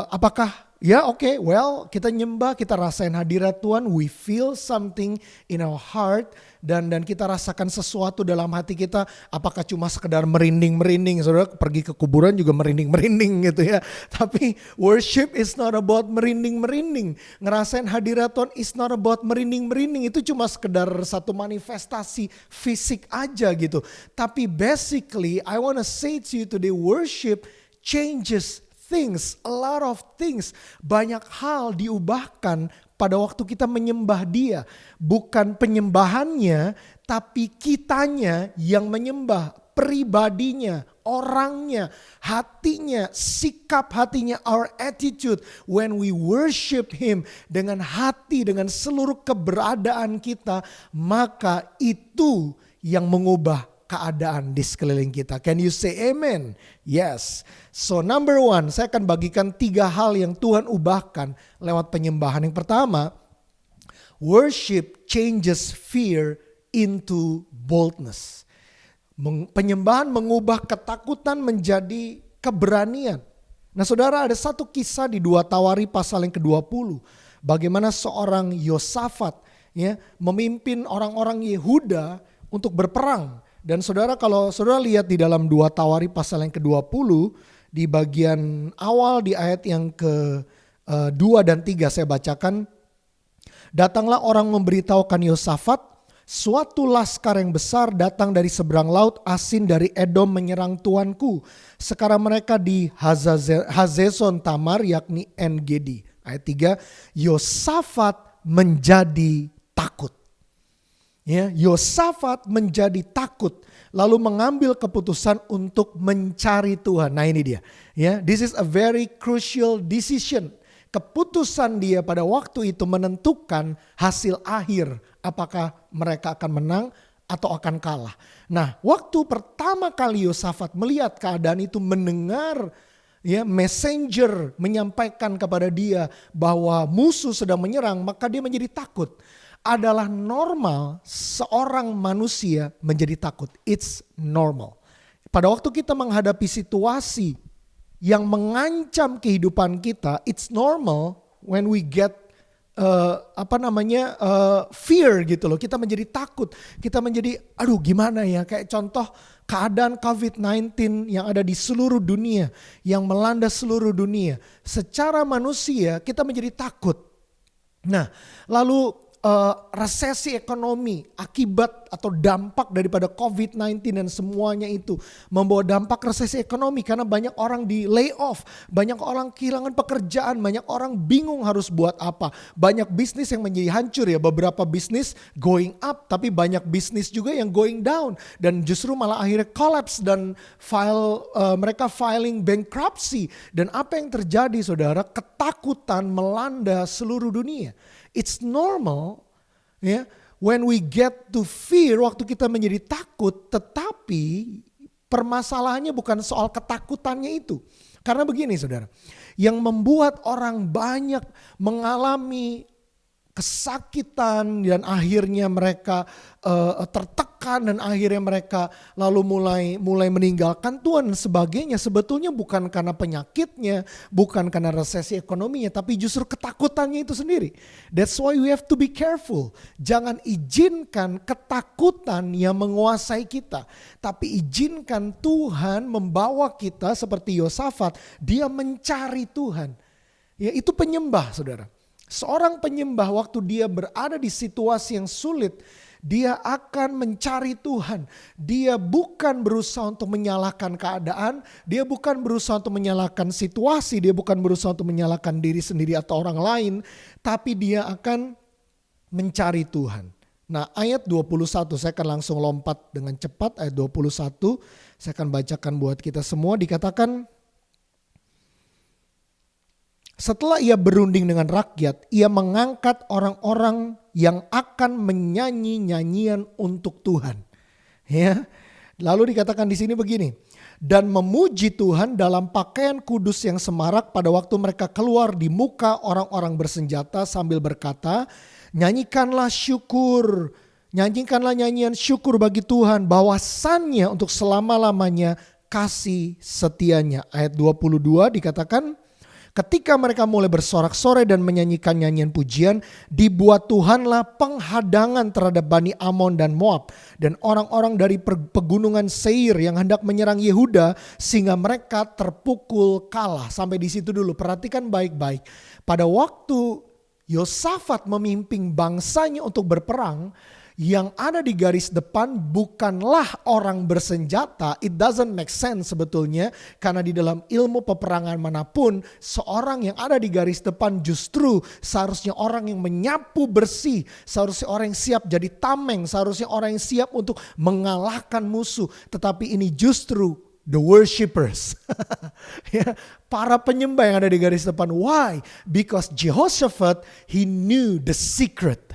apakah ya oke, well kita nyembah, kita rasain hadirat Tuhan, we feel something in our heart, dan kita rasakan sesuatu dalam hati kita. Apakah cuma sekedar merinding-merinding? Saudara pergi ke kuburan juga merinding-merinding gitu ya. Tapi worship is not about merinding-merinding. Ngerasain hadirat Tuhan is not about merinding-merinding. Itu cuma sekedar satu manifestasi fisik aja gitu. Tapi basically I want to say to you today, worship changes things, a lot of things. Banyak hal diubahkan pada waktu kita menyembah Dia. Bukan penyembahannya, tapi kitanya yang menyembah. Pribadinya, orangnya, hatinya, sikap hatinya, our attitude. When we worship Him dengan hati, dengan seluruh keberadaan kita, maka itu yang mengubah keadaan di sekeliling kita. Can you say amen? Yes. So number one, saya akan bagikan 3 hal yang Tuhan ubahkan lewat penyembahan. Yang pertama, worship changes fear into boldness. Penyembahan mengubah ketakutan menjadi keberanian. Nah saudara, ada satu kisah di 2 Tawari pasal yang ke-20. Bagaimana seorang Yosafat ya, memimpin orang-orang Yehuda untuk berperang. Dan saudara, kalau saudara lihat di dalam 2 Tawari pasal yang ke-20, di bagian awal di ayat yang ke-2 dan 3 saya bacakan. Datanglah orang memberitahukan Yosafat, suatu laskar yang besar datang dari seberang laut Asin dari Edom menyerang tuanku. Sekarang mereka di Hazezon Tamar yakni En-Gedi. Ayat 3, Yosafat menjadi takut. Ya, Yosafat menjadi takut lalu mengambil keputusan untuk mencari Tuhan. Nah ini dia. Ya, this is a very crucial decision. Keputusan dia pada waktu itu menentukan hasil akhir, apakah mereka akan menang atau akan kalah. Nah, waktu pertama kali Yosafat melihat keadaan itu, mendengar ya messenger menyampaikan kepada dia bahwa musuh sedang menyerang, maka dia menjadi takut. Adalah normal seorang manusia menjadi takut. It's normal. Pada waktu kita menghadapi situasi yang mengancam kehidupan kita, it's normal when we get fear gitu loh. Kita menjadi takut. Kita menjadi aduh gimana ya, kayak contoh keadaan COVID-19 yang ada di seluruh dunia, yang melanda seluruh dunia. Secara manusia kita menjadi takut. Nah, lalu resesi ekonomi akibat atau dampak daripada COVID-19 dan semuanya itu membawa dampak resesi ekonomi karena banyak orang di lay off, banyak orang kehilangan pekerjaan, banyak orang bingung harus buat apa, banyak bisnis yang menjadi hancur ya, beberapa bisnis going up tapi banyak bisnis juga yang going down dan justru malah akhirnya collapse dan mereka filing bankruptcy. Dan apa yang terjadi saudara? Ketakutan melanda seluruh dunia. It's normal ya, when we get to fear, waktu kita menjadi takut, tetapi permasalahannya bukan soal ketakutannya itu. Karena begini saudara, yang membuat orang banyak mengalami kesakitan, dan akhirnya mereka tertekan, dan akhirnya mereka lalu mulai meninggalkan Tuhan dan sebagainya. Sebetulnya bukan karena penyakitnya, bukan karena resesi ekonominya, tapi justru ketakutannya itu sendiri. That's why we have to be careful. Jangan izinkan ketakutan yang menguasai kita, tapi izinkan Tuhan membawa kita seperti Yosafat. Dia mencari Tuhan. Ya, itu penyembah, saudara. Seorang penyembah waktu dia berada di situasi yang sulit, dia akan mencari Tuhan. Dia bukan berusaha untuk menyalahkan keadaan, dia bukan berusaha untuk menyalahkan situasi, dia bukan berusaha untuk menyalahkan diri sendiri atau orang lain, tapi dia akan mencari Tuhan. Nah, ayat 21, saya akan langsung lompat dengan cepat. Ayat 21, saya akan bacakan buat kita semua. Dikatakan, setelah ia berunding dengan rakyat, ia mengangkat orang-orang yang akan menyanyi nyanyian untuk Tuhan. Ya. Lalu dikatakan di sini begini, dan memuji Tuhan dalam pakaian kudus yang semarak pada waktu mereka keluar di muka orang-orang bersenjata sambil berkata, nyanyikanlah syukur, nyanyikanlah nyanyian syukur bagi Tuhan, bahwasannya untuk selama-lamanya kasih setianya. Ayat 22 dikatakan, ketika mereka mulai bersorak-sorai dan menyanyikan nyanyian pujian, dibuat Tuhanlah penghadangan terhadap Bani Amon dan Moab dan orang-orang dari pegunungan Seir yang hendak menyerang Yehuda, sehingga mereka terpukul kalah. Sampai di situ dulu, perhatikan baik-baik. Pada waktu Yosafat memimpin bangsanya untuk berperang, yang ada di garis depan bukanlah orang bersenjata. It doesn't make sense sebetulnya, karena di dalam ilmu peperangan manapun, seorang yang ada di garis depan justru seharusnya orang yang menyapu bersih, seharusnya orang yang siap jadi tameng, seharusnya orang yang siap untuk mengalahkan musuh. Tetapi ini justru the worshippers. Ya, para penyembah yang ada di garis depan. Why? Because Jehoshaphat, he knew the secret.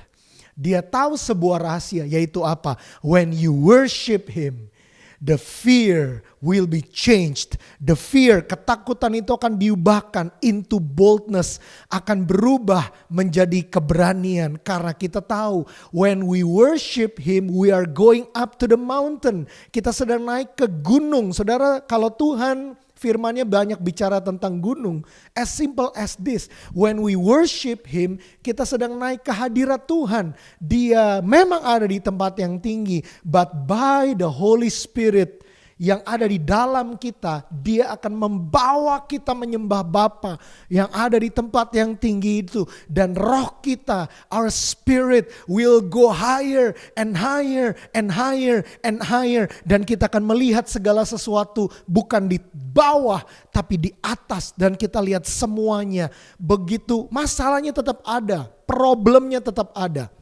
Dia tahu sebuah rahasia, yaitu apa? When you worship him, the fear will be changed. The fear, ketakutan itu akan diubahkan into boldness, akan berubah menjadi keberanian. Karena kita tahu, when we worship him, we are going up to the mountain. Kita sedang naik ke gunung. Saudara, kalau Tuhan firman-Nya banyak bicara tentang gunung. As simple as this. When we worship him, kita sedang naik ke hadirat Tuhan. Dia memang ada di tempat yang tinggi. But by the Holy Spirit yang ada di dalam kita, dia akan membawa kita menyembah Bapa yang ada di tempat yang tinggi itu. Dan roh kita, our spirit will go higher and higher and higher and higher. Dan kita akan melihat segala sesuatu bukan di bawah tapi di atas. Dan kita lihat semuanya begitu. Masalahnya tetap ada, problemnya tetap ada.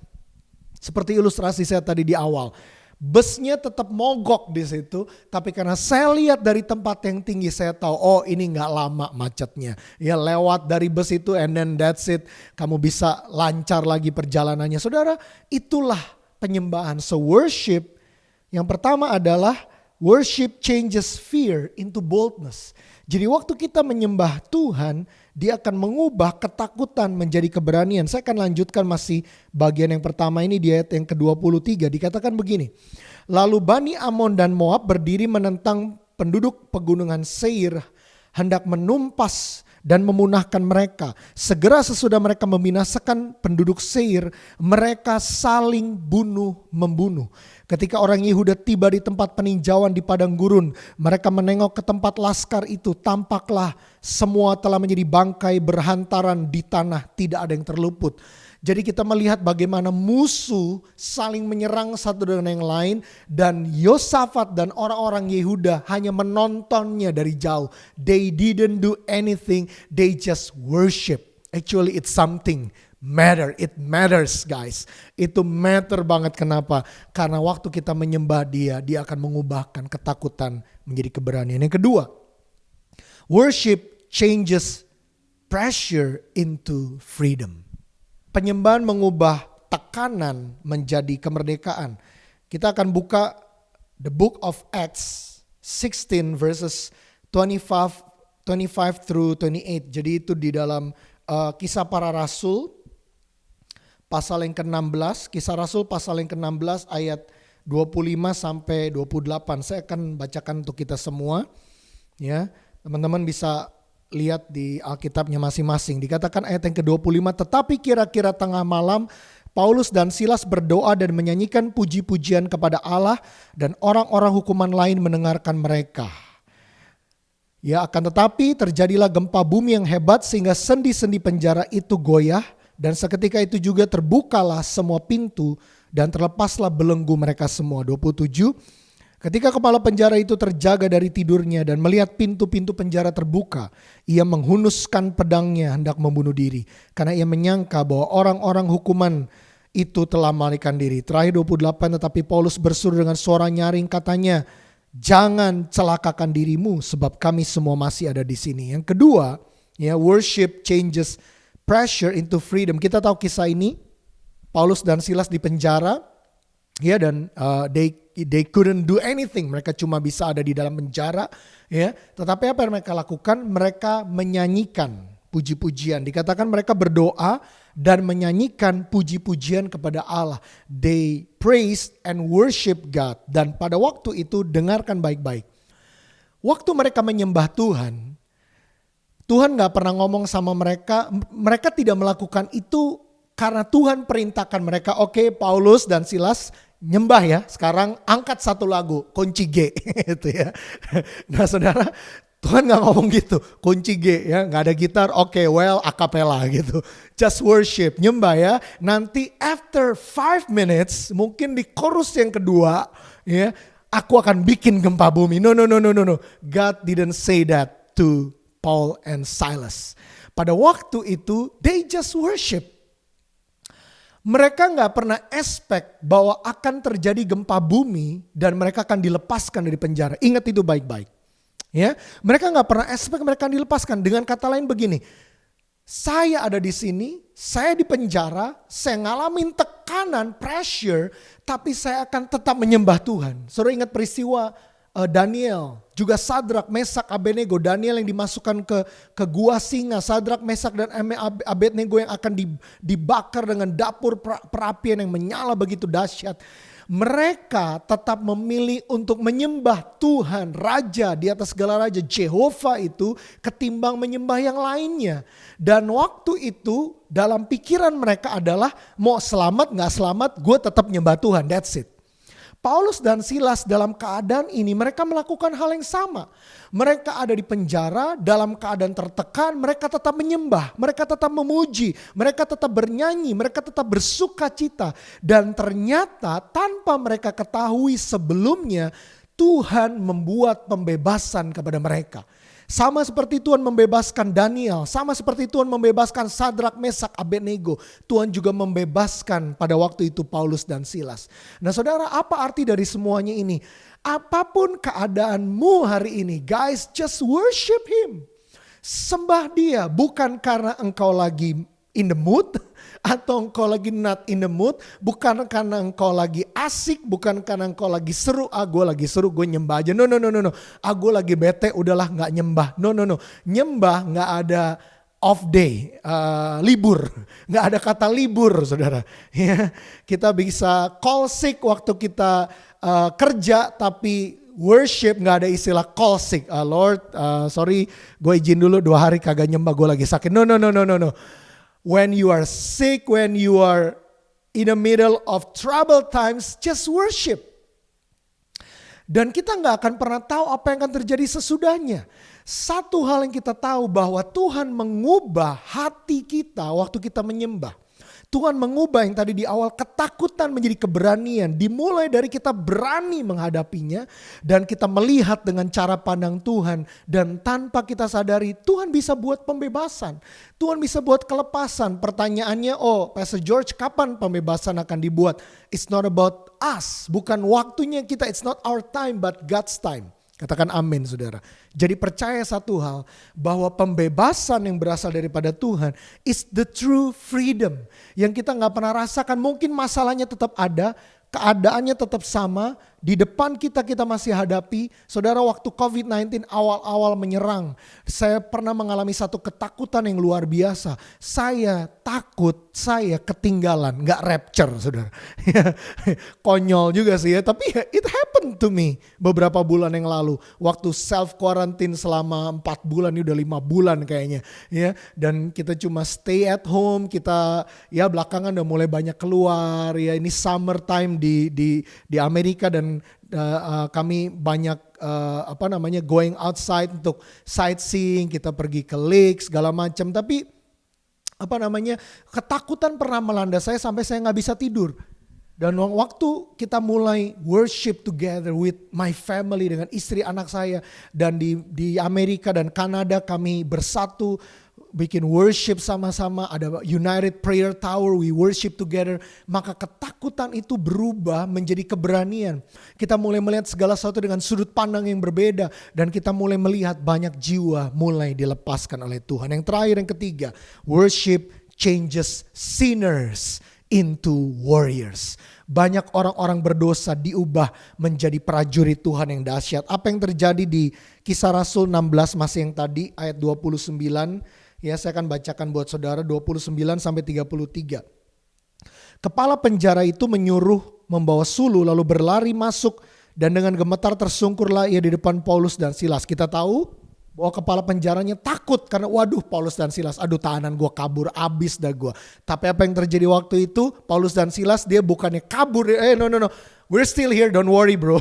Seperti ilustrasi saya tadi di awal. Busnya tetap mogok di situ, tapi karena saya lihat dari tempat yang tinggi, saya tahu, oh ini gak lama macetnya. Ya, lewat dari bus itu and then that's it. Kamu bisa lancar lagi perjalanannya. Saudara, itulah penyembahan. So worship, yang pertama adalah worship changes fear into boldness. Jadi waktu kita menyembah Tuhan, dia akan mengubah ketakutan menjadi keberanian. Saya akan lanjutkan masih bagian yang pertama ini di ayat yang ke-23. Dikatakan begini. Lalu Bani Amon dan Moab berdiri menentang penduduk pegunungan Seir, hendak menumpas dan memunahkan mereka. Segera sesudah mereka membinasakan penduduk Seir, mereka saling bunuh-membunuh. Ketika orang Yehuda tiba di tempat peninjauan di padang gurun, mereka menengok ke tempat laskar itu, tampaklah semua telah menjadi bangkai berhantaran di tanah, tidak ada yang terluput. Jadi kita melihat bagaimana musuh saling menyerang satu dengan yang lain, dan Yosafat dan orang-orang Yehuda hanya menontonnya dari jauh. They didn't do anything, they just worship. Actually it's something it matters guys. Itu matter banget. Kenapa? Karena waktu kita menyembah dia, dia akan mengubahkan ketakutan menjadi keberanian. Yang kedua, worship changes pressure into freedom. Penyembahan mengubah tekanan menjadi kemerdekaan. Kita akan buka the book of Acts 16 verses 25 through 28. Jadi itu di dalam kisah para rasul. pasal yang ke-16, Kisah Rasul pasal yang ke-16 ayat 25 sampai 28. Saya akan bacakan untuk kita semua. Ya, teman-teman bisa lihat di Alkitabnya masing-masing. Dikatakan ayat yang ke-25, tetapi kira-kira tengah malam Paulus dan Silas berdoa dan menyanyikan puji-pujian kepada Allah, dan orang-orang hukuman lain mendengarkan mereka. Ya, akan tetapi terjadilah gempa bumi yang hebat sehingga sendi-sendi penjara itu goyah, dan seketika itu juga terbukalah semua pintu dan terlepaslah belenggu mereka semua. 27. Ketika kepala penjara itu terjaga dari tidurnya dan melihat pintu-pintu penjara terbuka, ia menghunuskan pedangnya hendak membunuh diri, karena ia menyangka bahwa orang-orang hukuman itu telah melarikan diri. Terakhir 28, tetapi Paulus berseru dengan suara nyaring, katanya, jangan celakakan dirimu sebab kami semua masih ada di sini. Yang kedua, ya, worship changes pressure into freedom. Kita tahu kisah ini, Paulus dan Silas di penjara, ya, dan they couldn't do anything. Mereka cuma bisa ada di dalam penjara, ya. Tetapi apa yang mereka lakukan? Mereka menyanyikan puji-pujian. Dikatakan mereka berdoa dan menyanyikan puji-pujian kepada Allah. They praise and worship God. Dan pada waktu itu, dengarkan baik-baik. Waktu mereka menyembah Tuhan, Tuhan gak pernah ngomong sama mereka. Mereka tidak melakukan itu karena Tuhan perintahkan mereka, oke, Paulus dan Silas nyembah ya, sekarang angkat satu lagu, kunci G. Itu ya. Nah saudara, Tuhan gak ngomong gitu, kunci G ya, gak ada gitar, oke, well, akapela gitu. Just worship, nyembah ya. Nanti after 5 minutes, mungkin di chorus yang kedua, ya, aku akan bikin gempa bumi. No. God didn't say that to Paul and Silas. Pada waktu itu, they just worship. Mereka gak pernah expect bahwa akan terjadi gempa bumi dan mereka akan dilepaskan dari penjara. Ingat itu baik-baik. Ya, mereka gak pernah expect mereka akan dilepaskan. Dengan kata lain begini, saya ada di sini, saya di penjara, saya ngalamin tekanan, pressure, tapi saya akan tetap menyembah Tuhan. Saudara ingat peristiwa Daniel, juga Sadrak, Mesak, Abednego. Daniel yang dimasukkan ke gua singa, Sadrak, Mesak, dan Abednego yang akan dibakar dengan dapur perapian yang menyala begitu dahsyat. Mereka tetap memilih untuk menyembah Tuhan, Raja di atas segala raja, Jehovah itu, ketimbang menyembah yang lainnya. Dan waktu itu dalam pikiran mereka adalah mau selamat gak selamat, gue tetap menyembah Tuhan, that's it. Paulus dan Silas dalam keadaan ini mereka melakukan hal yang sama. Mereka ada di penjara dalam keadaan tertekan, mereka tetap menyembah, mereka tetap memuji, mereka tetap bernyanyi, mereka tetap bersuka cita. Dan ternyata tanpa mereka ketahui sebelumnya, Tuhan membuat pembebasan kepada mereka. Sama seperti Tuhan membebaskan Daniel, sama seperti Tuhan membebaskan Sadrak, Mesak, Abednego, Tuhan juga membebaskan pada waktu itu Paulus dan Silas. Nah saudara, apa arti dari semuanya ini? Apapun keadaanmu hari ini, guys, just worship Him. Sembah Dia, bukan karena engkau lagi in the mood, atau engkau lagi not in the mood, bukan karena engkau lagi asik, bukan karena engkau lagi seru, gue lagi seru, gue nyembah aja. No. Gue lagi bete, udahlah gak nyembah. No. Nyembah gak ada off day, libur. Gak ada kata libur, saudara. Ya, kita bisa call sick waktu kita kerja, tapi worship gak ada istilah call sick. Lord, sorry, gue izin dulu 2 hari kagak nyembah, gue lagi sakit. No. When you are sick, when you are in the middle of trouble times, just worship. Dan kita gak akan pernah tahu apa yang akan terjadi sesudahnya. Satu hal yang kita tahu bahwa Tuhan mengubah hati kita waktu kita menyembah. Tuhan mengubah yang tadi di awal ketakutan menjadi keberanian. Dimulai dari kita berani menghadapinya dan kita melihat dengan cara pandang Tuhan. Dan tanpa kita sadari Tuhan bisa buat pembebasan. Tuhan bisa buat kelepasan. Pertanyaannya, Pastor George, kapan pembebasan akan dibuat? It's not about us. Bukan waktunya kita. It's not our time but God's time. Katakan amin saudara. Jadi percaya satu hal, bahwa pembebasan yang berasal daripada Tuhan is the true freedom. Yang kita gak pernah rasakan, mungkin masalahnya tetap ada, keadaannya tetap sama, di depan kita masih hadapi. Saudara, waktu COVID-19 awal-awal menyerang, saya pernah mengalami satu ketakutan yang luar biasa. Saya takut saya ketinggalan, gak rapture saudara. Konyol juga sih ya, tapi it happened to me beberapa bulan yang lalu. Waktu self quarantine selama 4 bulan, ini udah 5 bulan kayaknya ya. Dan kita cuma stay at home, kita ya belakangan udah mulai banyak keluar ya. Ini summer time di Amerika dan kami banyak going outside untuk sightseeing, kita pergi ke lake segala macam. Tapi ketakutan pernah melanda saya sampai saya nggak bisa tidur. Dan waktu kita mulai worship together with my family dengan istri anak saya, dan di Amerika dan Kanada kami bersatu bikin worship sama-sama, ada United Prayer Tower, we worship together, maka ketakutan itu berubah menjadi keberanian. Kita mulai melihat segala sesuatu dengan sudut pandang yang berbeda, dan kita mulai melihat banyak jiwa mulai dilepaskan oleh Tuhan. Yang terakhir, yang ketiga, worship changes sinners into warriors. Banyak orang-orang berdosa diubah menjadi prajurit Tuhan yang dahsyat. Apa yang terjadi di Kisah Rasul 16, masih yang tadi ayat 29. Ya, saya akan bacakan buat saudara 29 sampai 33. Kepala penjara itu menyuruh membawa sulu lalu berlari masuk, dan dengan gemetar tersungkurlah ia di depan Paulus dan Silas. Kita tahu bahwa kepala penjaranya takut karena waduh Paulus dan Silas, aduh tahanan gue kabur, abis dah gue. Tapi apa yang terjadi waktu itu, Paulus dan Silas dia bukannya kabur, no, we're still here, don't worry bro.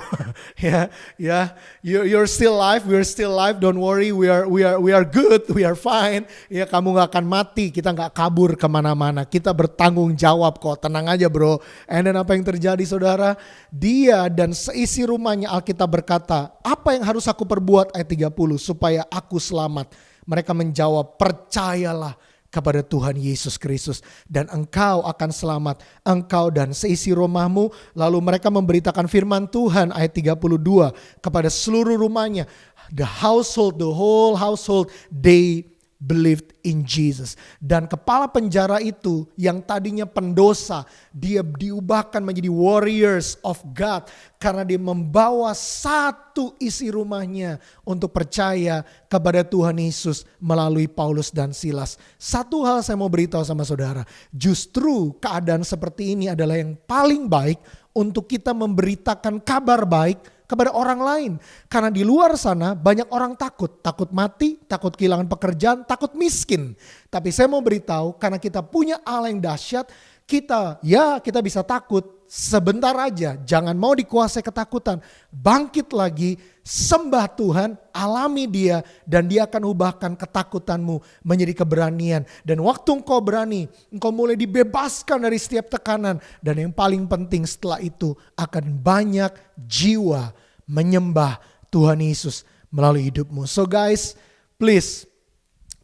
You're still alive, we're still alive, don't worry, we are good, we are fine. Ya, kamu gak akan mati, kita gak kabur kemana-mana, kita bertanggung jawab kok, tenang aja bro. And then apa yang terjadi saudara? Dia dan seisi rumahnya, Alkitab berkata, apa yang harus aku perbuat, ayat 30, supaya aku selamat? Mereka menjawab, percayalah kepada Tuhan Yesus Kristus dan engkau akan selamat, engkau dan seisi rumahmu. Lalu mereka memberitakan firman Tuhan, ayat 32, kepada seluruh rumahnya. The whole household, they believed in Jesus. Dan kepala penjara itu yang tadinya pendosa, dia diubahkan menjadi warriors of God karena dia membawa satu isi rumahnya untuk percaya kepada Tuhan Yesus melalui Paulus dan Silas. Satu hal saya mau beritahu sama saudara, justru keadaan seperti ini adalah yang paling baik untuk kita memberitakan kabar baik kepada orang lain. Karena di luar sana banyak orang takut mati, takut kehilangan pekerjaan, takut miskin. Tapi saya mau beritahu, karena kita punya Allah yang dahsyat, kita bisa takut sebentar aja, jangan mau dikuasai ketakutan. Bangkit lagi, sembah Tuhan, alami dia, dan dia akan ubahkan ketakutanmu menjadi keberanian. Dan waktu engkau berani, engkau mulai dibebaskan dari setiap tekanan. Dan yang paling penting setelah itu, akan banyak jiwa menyembah Tuhan Yesus melalui hidupmu. So guys, please,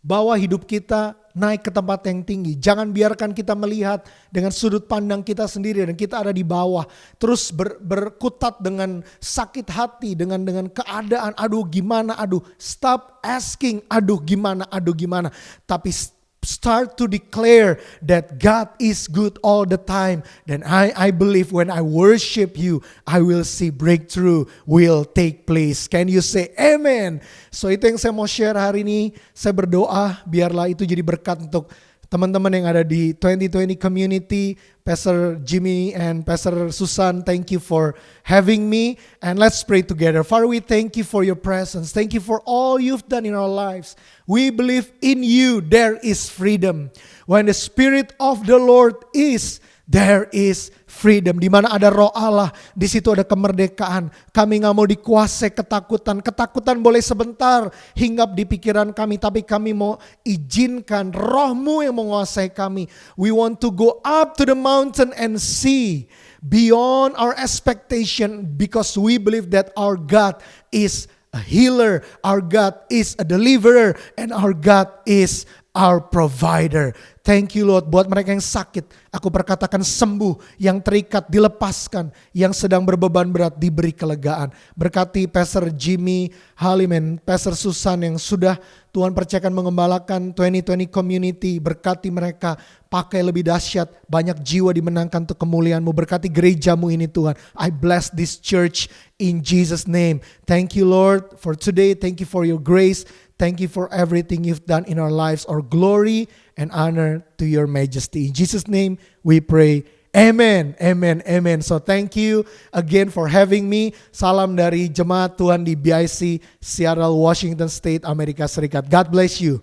bawa hidup kita naik ke tempat yang tinggi. Jangan biarkan kita melihat dengan sudut pandang kita sendiri dan kita ada di bawah. Terus berkutat dengan sakit hati, dengan keadaan, aduh gimana, stop asking, aduh gimana. Tapi start to declare that God is good all the time. Dan I believe when I worship you, I will see breakthrough will take place. Can you say amen? So itu yang saya mau share hari ini. Saya berdoa biarlah itu jadi berkat untuk teman-teman yang ada di 2020 community. Pastor Jimmy and Pastor Susan, thank you for having me. And let's pray together. Father, we thank you for your presence. Thank you for all you've done in our lives. We believe in you there is freedom. When the Spirit of the Lord is, there is freedom. Di mana ada roh Allah, di situ ada kemerdekaan. Kami gak mau dikuasai ketakutan. Ketakutan boleh sebentar hinggap di pikiran kami, tapi kami mau izinkan rohmu yang menguasai kami. We want to go up to the mountain and see beyond our expectation, because we believe that our God is a healer, our God is a deliverer, and our God is our provider. Thank you Lord, buat mereka yang sakit, aku perkatakan sembuh, yang terikat dilepaskan, yang sedang berbeban berat diberi kelegaan. Berkati Pastor Jimmy Halim dan Pastor Susan yang sudah Tuhan percayakan mengembalakan 2020 community, berkati mereka, pakai lebih dahsyat, banyak jiwa dimenangkan untuk kemuliaan-Mu, berkati gerejamu ini Tuhan. I bless this church in Jesus' name. Thank you Lord for today, thank you for your grace, thank you for everything you've done in our lives, our glory and honor to your majesty. In Jesus' name we pray. Amen, amen, amen. So thank you again for having me. Salam dari jemaat Tuhan di BIC Seattle, Washington State, Amerika Serikat. God bless you.